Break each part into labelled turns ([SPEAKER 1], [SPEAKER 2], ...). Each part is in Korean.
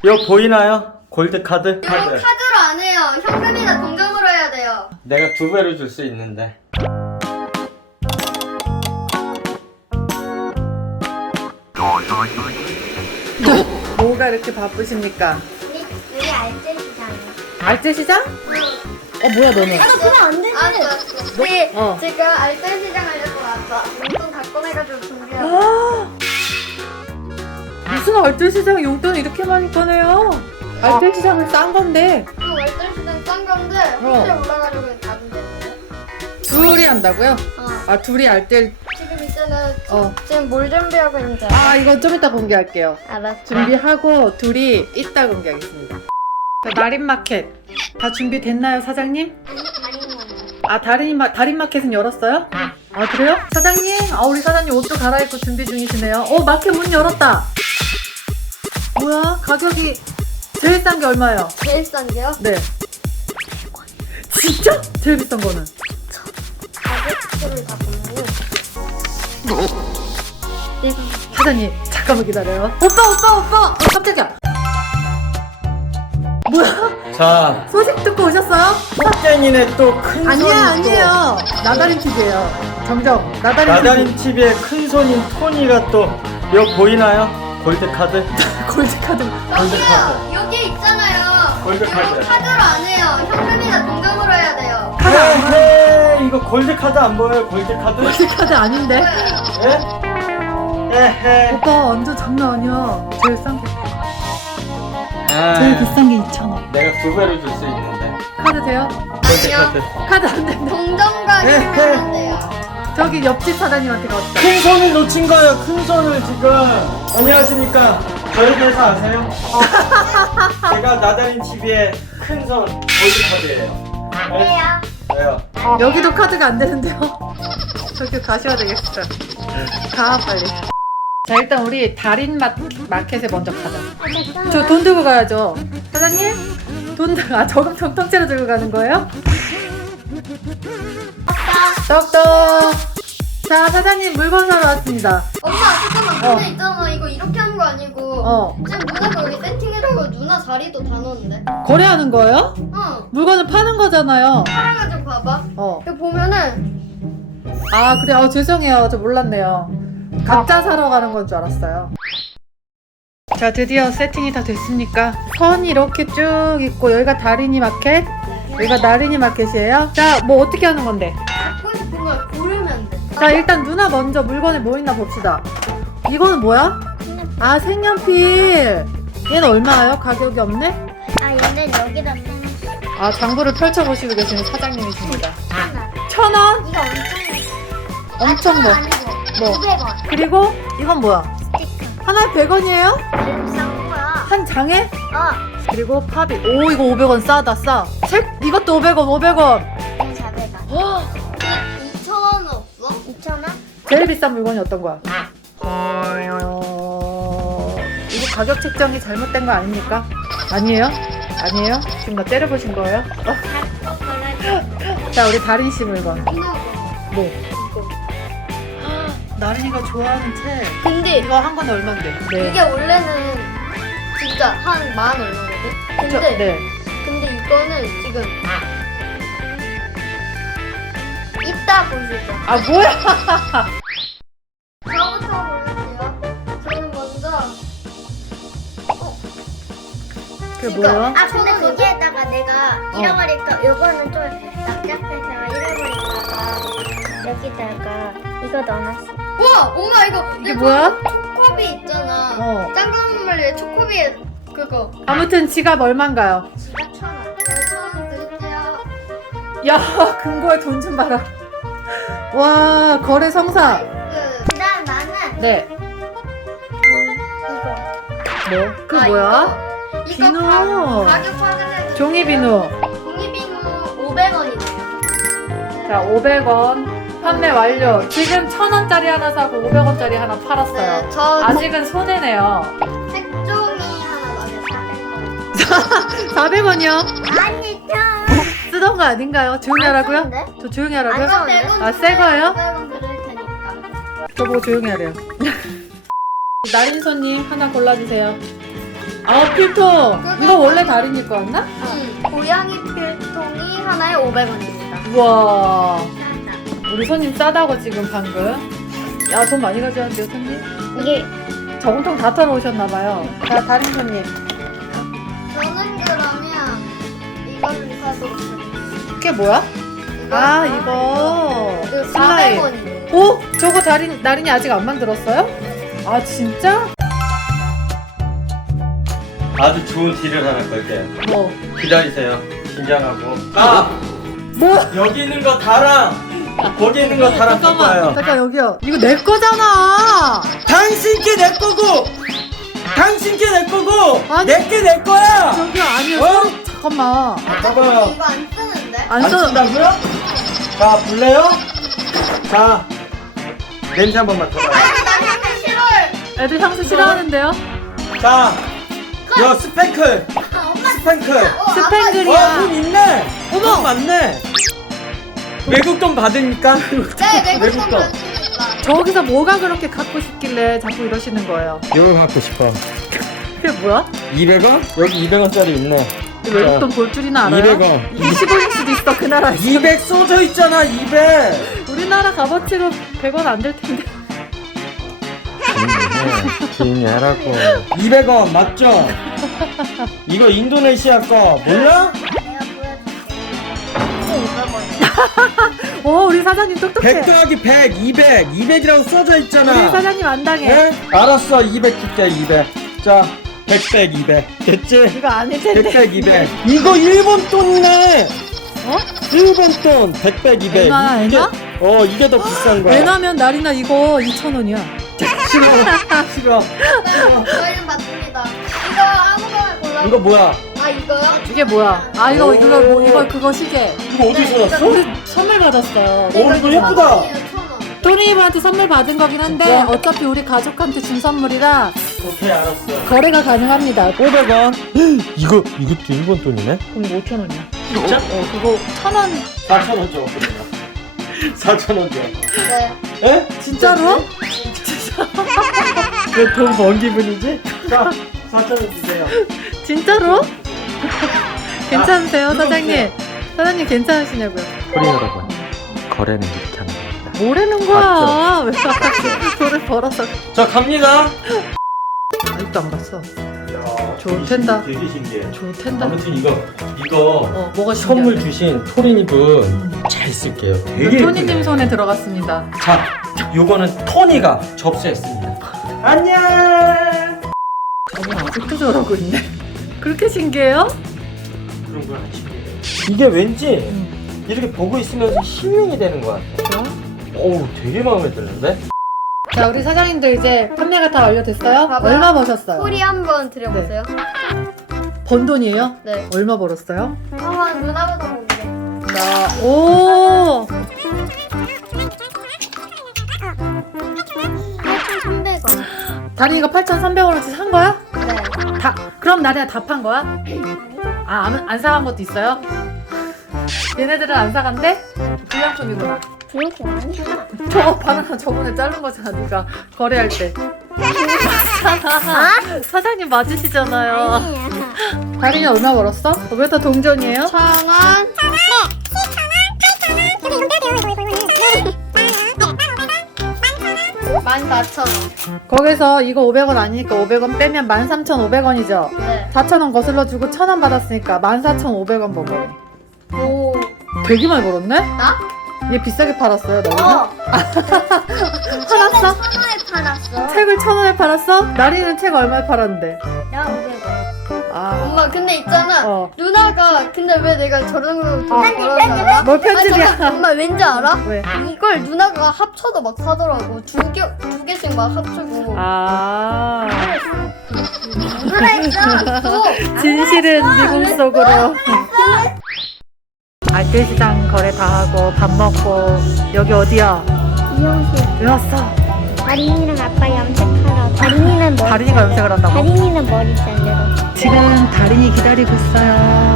[SPEAKER 1] 이거 보이나요? 골드카드?
[SPEAKER 2] 이거 카드로 안 해요. 현금이나 동전으로 해야 돼요.
[SPEAKER 1] 내가 2배로 줄 수 있는데.
[SPEAKER 3] 뭐가 이렇게 바쁘십니까?
[SPEAKER 2] 우리 알뜰 시장이야.
[SPEAKER 3] 알뜰 시장? 뭐야 너는?
[SPEAKER 2] 그럼 안 되지. 우리
[SPEAKER 3] 어.
[SPEAKER 2] 지금 알뜰 시장 하려고 왔어. 용돈 다 꺼내가지고 준비하고.
[SPEAKER 3] 무슨 알뜰 시장 용돈 이렇게 많이 꺼내요? 알뜰 시장은 싼 건데
[SPEAKER 2] 그 알뜰 시장 싼 건데 혹시 올라가지고 가면 되는데.
[SPEAKER 3] 둘이 한다고요?
[SPEAKER 2] 어.
[SPEAKER 3] 둘이 알뜰.
[SPEAKER 2] 지금 있잖아.
[SPEAKER 3] 어.
[SPEAKER 2] 지금 뭘 준비하고 있는지
[SPEAKER 3] 이건 좀 이따 공개할게요.
[SPEAKER 2] 알았어.
[SPEAKER 3] 준비하고 둘이 이따 공개하겠습니다. 나린마켓 다 준비됐나요, 사장님? 다린마켓은 열었어요? 그래요? 사장님? 우리 사장님 옷도 갈아입고 준비 중이시네요. 마켓 문 열었다. 뭐야? 가격이 제일 싼 게 얼마예요?
[SPEAKER 2] 제일 싼 게요?
[SPEAKER 3] 네. 진짜? 제일 비싼 거는?
[SPEAKER 2] 가격표를 다 보면은
[SPEAKER 3] 사장님 잠깐만 기다려요. 오빠 깜짝이야. 뭐야?
[SPEAKER 1] 자,
[SPEAKER 3] 소식 듣고 오셨어요?
[SPEAKER 1] 폭갱이네 또 큰 손이
[SPEAKER 3] 아니에요. 나다린 TV예요. 정정.
[SPEAKER 1] 나다린 TV의 큰 손인 토니가 또 이거 보이나요? 골드카드?
[SPEAKER 3] 골드카드.
[SPEAKER 1] 골드카드.
[SPEAKER 2] 여기 있잖아요.
[SPEAKER 1] 골드카드.
[SPEAKER 2] 이거 카드로 안 해요. 현금이나 동전으로 해야 돼요.
[SPEAKER 3] 카드 안 보여요?
[SPEAKER 1] 에헤, 이거 골드카드 안 보여요? 골드카드?
[SPEAKER 3] 골드카드 아닌데?
[SPEAKER 1] 예? 에헤.
[SPEAKER 3] 오빠 완전 장난 아니야. 제일 싼 게.
[SPEAKER 1] 아,
[SPEAKER 3] 제일 비싼 게 2,000원.
[SPEAKER 1] 내가 2배로 줄 수 있는데.
[SPEAKER 3] 카드 돼요?
[SPEAKER 1] 골드카드.
[SPEAKER 3] 카드 안 된다.
[SPEAKER 2] 동전과
[SPEAKER 1] 네,
[SPEAKER 2] 현금은 안 돼요.
[SPEAKER 3] 저기 옆집 사장님한테 갔다.
[SPEAKER 1] 큰 손을 놓친 거예요. 큰 손을 지금. 안녕하십니까? 저희 회사 아세요? 제가 나다린 TV의 큰 손 골드카드예요.
[SPEAKER 2] 안 돼요.
[SPEAKER 1] 왜요?
[SPEAKER 3] 여기도 카드가 안 되는데요? 저기 가셔야 되겠어. 가 빨리. 자 일단 우리 마켓에 먼저 가자. 저 돈 들고 가야죠. 사장님? 돈 들고 저금 통째로 들고 가는 거예요? 떡떡. 자 사장님 물건 사러 왔습니다.
[SPEAKER 2] 엄마 잠깐만 근데 있잖아 이거 이렇게 하는 거 아니고 지금 누나가 여기 세팅해놓고 누나 자리도 다 넣었는데
[SPEAKER 3] 거래하는 거예요? 물건을 파는 거잖아요.
[SPEAKER 2] 팔아가지고 봐봐 여기 보면은
[SPEAKER 3] 그래 죄송해요. 저 몰랐네요. 각자 사러 가는 건 줄 알았어요. 자 드디어 세팅이 다 됐습니까? 선이 이렇게 쭉 있고 여기가 다린이 마켓, 여기가 나린이 마켓이에요. 자 뭐 어떻게 하는 건데?
[SPEAKER 2] 갖고 싶은 걸 고르면 돼.
[SPEAKER 3] 자 일단 누나 먼저 물건에 뭐 있나 봅시다. 이거는 뭐야? 색연필. 얘는 얼마예요? 가격이 없네?
[SPEAKER 2] 얘는 여기다
[SPEAKER 3] 장부를 펼쳐보시고 계시는 사장님이십니다.
[SPEAKER 2] 1,000원
[SPEAKER 3] 1,000원?
[SPEAKER 2] 이거
[SPEAKER 3] 엄청 뭐? 뭐?
[SPEAKER 2] 200원
[SPEAKER 3] 그리고 이건 뭐야?
[SPEAKER 2] 스티커
[SPEAKER 3] 하나에 100원이에요?
[SPEAKER 2] 제일 비싼 거야
[SPEAKER 3] 한 장에? 그리고 팝이. 이거 500원 싸다 싸. 책? 이것도 500원 500원.
[SPEAKER 2] 이거 400원 2,000원 없어? 2,000원?
[SPEAKER 3] 제일 비싼 물건이 어떤 거야? 이거 가격 책정이 잘못된 거 아닙니까? 아니에요? 아니에요? 지금 나 때려보신 거예요? 자 우리 다린 씨 물건. 뭐? 나린이가 좋아하는 책.
[SPEAKER 2] 근데
[SPEAKER 3] 이거 한 권에 얼만데? 네.
[SPEAKER 2] 이게 원래는 진짜 한 10,000원 얼마거든? 근데 이거는 지금 이따 보시죠
[SPEAKER 3] 뭐야?
[SPEAKER 2] 저부터 볼게요. 저는 먼저
[SPEAKER 3] 그게 뭐예요?
[SPEAKER 4] 근데 거기에다가 내가 잃어버릴까 요거는 좀 납작해서 잃어버릴까봐 여기다가 이거 넣어놨어.
[SPEAKER 2] 우와! 엄마 이거
[SPEAKER 3] 이게 뭐야?
[SPEAKER 2] 초코비 있잖아 짱가물리에 초코비 그거
[SPEAKER 3] 아무튼 지갑 얼만가요?
[SPEAKER 2] 지갑 1,000원 네 1,000원 드릴게요
[SPEAKER 3] 야 금고에 돈 좀 봐라. 와 거래 성사.
[SPEAKER 4] 그다음 나는
[SPEAKER 3] 네.
[SPEAKER 4] 이거.
[SPEAKER 3] 그 뭐야?
[SPEAKER 2] 이거
[SPEAKER 3] 비누.
[SPEAKER 2] 가격 확인해주세요
[SPEAKER 3] 종이 비누.
[SPEAKER 2] 종이 비누 500원이네요
[SPEAKER 3] 자 500원 판매 완료. 지금 1,000원짜리 하나 사고 500원짜리 하나 팔았어요.
[SPEAKER 2] 네, 저
[SPEAKER 3] 아직은 손해네요.
[SPEAKER 2] 색종이 하나 나는 400원
[SPEAKER 3] 400원이요?
[SPEAKER 4] 아니 좀.
[SPEAKER 3] 쓰던 거 아닌가요? 조용히 하라고요?
[SPEAKER 4] 쓰는데?
[SPEAKER 3] 저 조용히 하라고요?
[SPEAKER 2] 이거 100원
[SPEAKER 3] 새 거예요?
[SPEAKER 2] 500원 드릴 테니까
[SPEAKER 3] 저보고 조용히 하래요. 나린 손님 하나 골라주세요. 아 필통. 이거 원래 다린이 거였나?
[SPEAKER 2] 고양이 필통이 하나에 500원입니다.
[SPEAKER 3] 우와. 우리 손님 싸다고 지금 방금. 야 돈 많이 가져왔는데요 손님?
[SPEAKER 4] 이게
[SPEAKER 3] 저금통 다 털어오셨나봐요. 자 다린 손님.
[SPEAKER 2] 저는 그러면 이거를 사도록 하겠습니다.
[SPEAKER 3] 그게 뭐야? 아 이거
[SPEAKER 2] 이거
[SPEAKER 3] 슬라임.
[SPEAKER 2] 400원이에요.
[SPEAKER 3] 오? 저거 나린이 아직 안 만들었어요? 아 진짜?
[SPEAKER 1] 아주 좋은 딜을 하나 걸게요.
[SPEAKER 3] 뭐?
[SPEAKER 1] 기다리세요. 긴장하고. 아!
[SPEAKER 3] 뭐?
[SPEAKER 1] 여기 있는 거 다랑 거기 있는 거 다랑 바꿔요.
[SPEAKER 3] 잠깐 여기요. 이거 내 거잖아.
[SPEAKER 1] 당신께 내 거고 당신께 내 거고
[SPEAKER 3] 아니.
[SPEAKER 1] 내게 내 거야.
[SPEAKER 3] 저기요 아니요.
[SPEAKER 1] 어?
[SPEAKER 3] 잠깐만.
[SPEAKER 1] 봐봐요.
[SPEAKER 2] 이거 안 쓰는데?
[SPEAKER 3] 안
[SPEAKER 1] 안
[SPEAKER 3] 써.
[SPEAKER 1] 쓴다고요? 자, 볼래요? 자, 냄새 한 번만 맡아봐요.
[SPEAKER 2] 나 향수 싫어해.
[SPEAKER 3] 애들 향수 싫어하는데요?
[SPEAKER 1] 자, 여 스팽클. 스팽클.
[SPEAKER 3] 스팽글이야.
[SPEAKER 1] 돈 있네.
[SPEAKER 3] 어머.
[SPEAKER 1] 돈 많네. 외국 돈 받으니까.
[SPEAKER 2] 네,
[SPEAKER 1] 외국
[SPEAKER 2] 내국돈
[SPEAKER 1] 돈.
[SPEAKER 2] 받습니다.
[SPEAKER 3] 저기서 뭐가 그렇게 갖고 싶길래 자꾸 이러시는 거예요?
[SPEAKER 1] 이거 갖고 싶어.
[SPEAKER 3] 그게 뭐야?
[SPEAKER 1] 200원? 여기 200원짜리 있네.
[SPEAKER 3] 외국돈 볼 줄이나 알아요?
[SPEAKER 1] 200원.
[SPEAKER 3] 20원일 수도 있어 그 나라에.
[SPEAKER 1] 200 쏘져 있잖아, 200.
[SPEAKER 3] 우리나라 값어치로 100원 안 될 텐데.
[SPEAKER 1] 조용히 하라고. 200원 맞죠? 이거 인도네시아 거 몰라?
[SPEAKER 3] 오 우리 사장님
[SPEAKER 1] 100
[SPEAKER 3] 똑똑해.
[SPEAKER 1] 더하기 100, 200, 200이라고 써져 있잖아.
[SPEAKER 3] 우리 사장님 안 당해.
[SPEAKER 1] 네? 알았어, 200 줄게, 200. 자, 100, 100, 200. 됐지?
[SPEAKER 3] 이거 아닐 텐데.
[SPEAKER 1] 100, 100, 200. 이거 일본 돈이네.
[SPEAKER 3] 어?
[SPEAKER 1] 일본 돈 100, 100, 200.
[SPEAKER 3] 얼마,
[SPEAKER 1] 이게,
[SPEAKER 3] 얼마?
[SPEAKER 1] 이게 더 비싼 거야.
[SPEAKER 3] 왜냐면 나리나 이거 2,000원이야.
[SPEAKER 1] 싫어, 싫어.
[SPEAKER 2] 저희는 받습니다. 이거 아무거나 골라.
[SPEAKER 1] 이거 뭐야?
[SPEAKER 2] 아 이거요?
[SPEAKER 3] 이게 뭐야? 아 이거 이거 그거 시계.
[SPEAKER 1] 이거 어디서 났어?
[SPEAKER 3] 우리 선물 받았어요.
[SPEAKER 1] 오, 이거 예쁘다.
[SPEAKER 3] 토니님한테 선물 받은 거긴 한데
[SPEAKER 1] 진짜?
[SPEAKER 3] 어차피 우리 가족한테 준 선물이라
[SPEAKER 1] 오케이, 알았어.
[SPEAKER 3] 거래가 가능합니다.
[SPEAKER 1] 500원. 이것도 일본 돈이네?
[SPEAKER 3] 그럼 5,000원이야.
[SPEAKER 1] 진짜?
[SPEAKER 3] 그거 1,000원.
[SPEAKER 1] 4,000원 줘. 4,000원 줘.
[SPEAKER 2] 네.
[SPEAKER 1] 에?
[SPEAKER 3] 진짜로?
[SPEAKER 1] 왜 돈 번 기분이지? 자, 4,000원 주세요.
[SPEAKER 3] 진짜로? 괜찮으세요 사장님? 사장님 괜찮으시냐고요?
[SPEAKER 1] 소리 여러분, 거래는 이렇게 하는 겁니다.
[SPEAKER 3] 뭐라는 거야? 왜 돈을 벌어서
[SPEAKER 1] 저 갑니다.
[SPEAKER 3] 아직도 안 봤어. 좋텐다.
[SPEAKER 1] 되게 신기해.
[SPEAKER 3] 좋텐다.
[SPEAKER 1] 아무튼 이거
[SPEAKER 3] 뭐가
[SPEAKER 1] 선물
[SPEAKER 3] 신기하네.
[SPEAKER 1] 주신 토리님은 잘 쓸게요. 되게
[SPEAKER 3] 토니님
[SPEAKER 1] 예쁘네.
[SPEAKER 3] 손에 들어갔습니다.
[SPEAKER 1] 자, 요거는 토니가 접수했습니다. 안녕.
[SPEAKER 3] 저분 아직도 저러고 있네. 그렇게 신기해요?
[SPEAKER 1] 그런 건 아쉽네요. 이게 왠지 이렇게 보고 있으면서 힐링이 되는 것 같아. 어우, 되게 마음에 드는데?
[SPEAKER 3] 자 우리 사장님도 이제 판매가 다 완료됐어요?
[SPEAKER 2] 봐봐요.
[SPEAKER 3] 얼마 버셨어요?
[SPEAKER 2] 소리 한번 들여보세요.
[SPEAKER 3] 번 돈이에요?
[SPEAKER 2] 네.
[SPEAKER 3] 얼마 벌었어요?
[SPEAKER 2] 아 누나보다 볼게.
[SPEAKER 3] 자, 오
[SPEAKER 2] 8,300원.
[SPEAKER 3] 다리 이거 8,300원어치 산 거야?
[SPEAKER 2] 네.
[SPEAKER 3] 다 그럼 나리야 다 판 거야? 아 안 사간 것도 있어요? 얘네들은 안 사간대? 불량품이구나.
[SPEAKER 4] 그렇게 아니야.
[SPEAKER 3] 저거 바나나 저번에 자른 거잖아 네가 거래할 때. 사장님 맞으시잖아요.
[SPEAKER 4] 아니야.
[SPEAKER 3] 다리는 얼마 벌었어? 왜 다 동전이에요?
[SPEAKER 2] 1,000원. 14,000원.
[SPEAKER 3] 거기서 이거 500원 아니니까 500원 빼면 13,500원이죠?
[SPEAKER 2] 네.
[SPEAKER 3] 4,000원 거슬러주고 1,000원 받았으니까 14,500원 번 거네.
[SPEAKER 2] 오.
[SPEAKER 3] 되게 많이 벌었네?
[SPEAKER 2] 나?
[SPEAKER 3] 얘 비싸게 팔았어요 너희는?
[SPEAKER 4] 팔았어?
[SPEAKER 3] 팔았어?
[SPEAKER 4] 1,000원에 팔았어.
[SPEAKER 3] 책을 1,000원에 팔았어? 나리는 책 얼마에 팔았는데?
[SPEAKER 4] 나 500원.
[SPEAKER 3] 아,
[SPEAKER 2] 엄마 근데 있잖아.
[SPEAKER 3] 어.
[SPEAKER 2] 누나가 근데 왜 내가 저런 걸 돈
[SPEAKER 3] 편집,
[SPEAKER 2] 벌어서 알아?
[SPEAKER 3] 뭘 편집이야?
[SPEAKER 2] 아니, 잠깐, 엄마 왠지 알아?
[SPEAKER 3] 왜?
[SPEAKER 2] 이걸 누나가 합쳐도 막 사더라고. 두 개씩 막 합치고.
[SPEAKER 3] 아,
[SPEAKER 4] 그랬어.
[SPEAKER 2] 또
[SPEAKER 3] 진실은 미궁 속으로. 알뜰시장 거래 다 하고 밥 먹고 여기 어디야?
[SPEAKER 4] 미용실.
[SPEAKER 3] 왜 왔어?
[SPEAKER 4] 다린이랑 아빠 염색하러. 다린이는 머리.
[SPEAKER 3] 다린이가 염색을 한다고?
[SPEAKER 4] 다린이는 머리 자르러.
[SPEAKER 3] 지금 다린이 기다리고 있어요.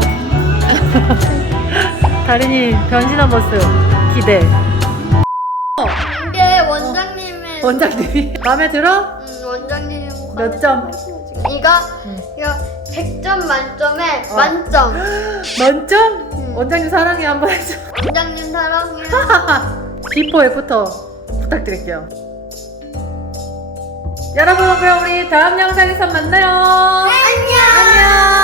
[SPEAKER 3] 다린이 변신한 모습 기대.
[SPEAKER 2] 이게 원장님의
[SPEAKER 3] 원장님이 마음에 들어?
[SPEAKER 2] 원장님
[SPEAKER 3] 몇 점?
[SPEAKER 2] 이거 이거 100점 만점에 만점.
[SPEAKER 3] 만점?
[SPEAKER 2] 응.
[SPEAKER 3] 원장님 사랑해 한번 해줘.
[SPEAKER 2] 원장님 사랑해.
[SPEAKER 3] 비포 애프터 부탁드릴게요. 여러분 그럼 우리 다음 영상에서 만나요.
[SPEAKER 2] 안녕.
[SPEAKER 3] 안녕.